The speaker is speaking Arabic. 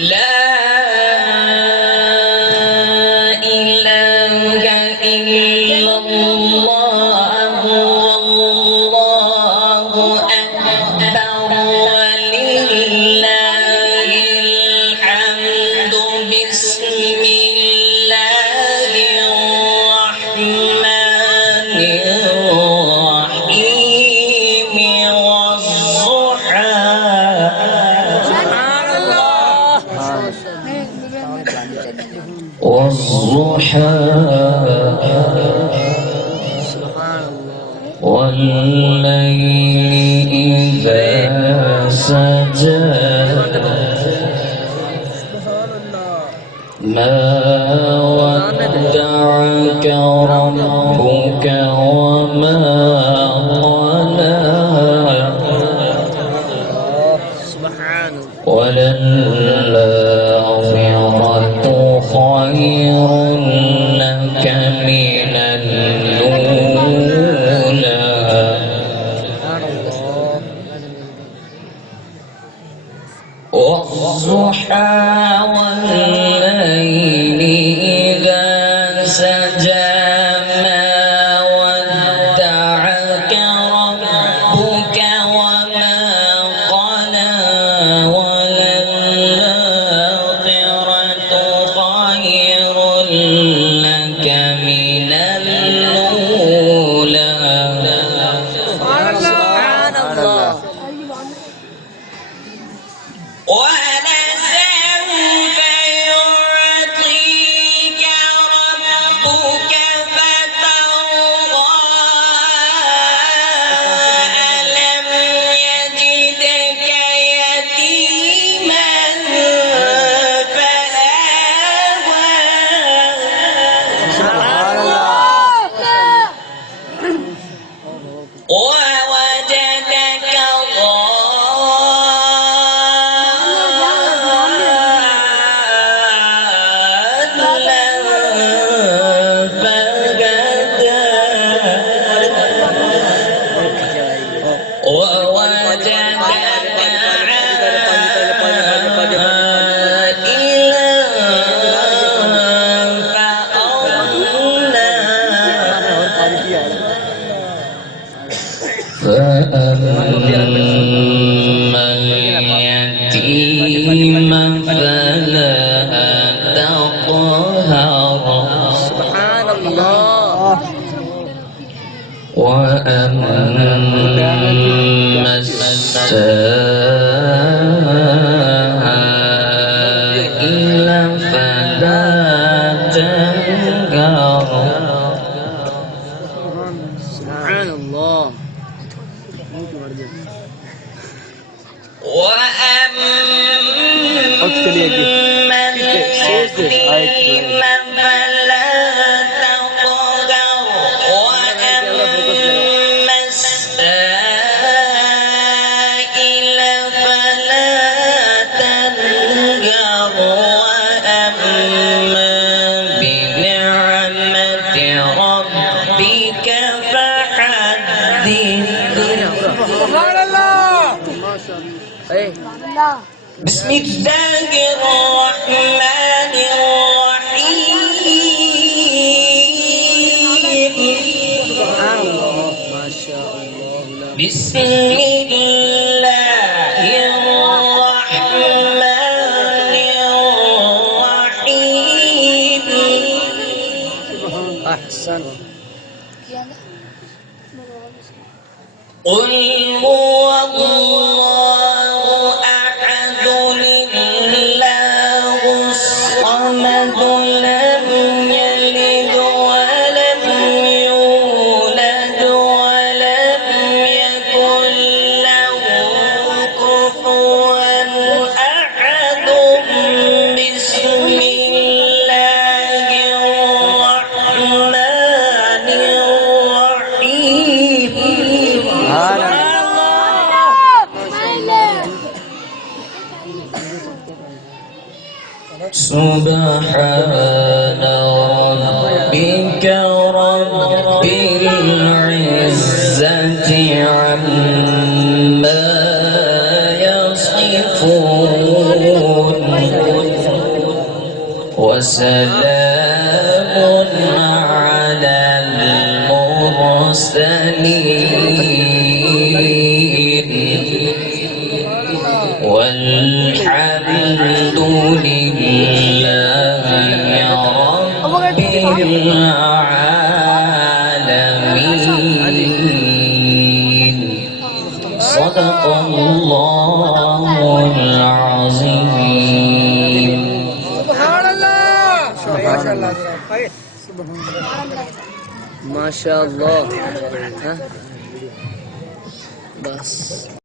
لا إله إلا الله والله أكبر ولله الحمد بسم الله الرحمن الرحيم والضحى والليل إذا سجى ما ودعك ربك وما قلى وللآخرة خير لك من الأولى والضحى والليل إذا سجى ما ودعك ربك وما قلى وللآخرة خير لك من الأولى سبحان الله ولسوف يعطيك ربك فترضى ألم يجدك يتيما فآوى ووجدك فأما اليتيم فلا تقهر سبحان الله وأما السائل فلا تنهر سبحان الله وأما اليتيم فلا تقهر وأما السائل فلا تنهر وأما بنعمة ربك فحدث سبحان الله بسم الله الرحمن الرحيم بسم الله الرحمن الرحيم أحسن قل هو الله أحد الله الصمد لم يلد ولم يولد ولم يكن له كفوا أحد بسم الله الرحمن الرحيم سبحان ربك رب العزة عما يصفون وسلام على المرسلين والحمد لله رب العالمين. صدق الله العظيم. ما شاء الله. بس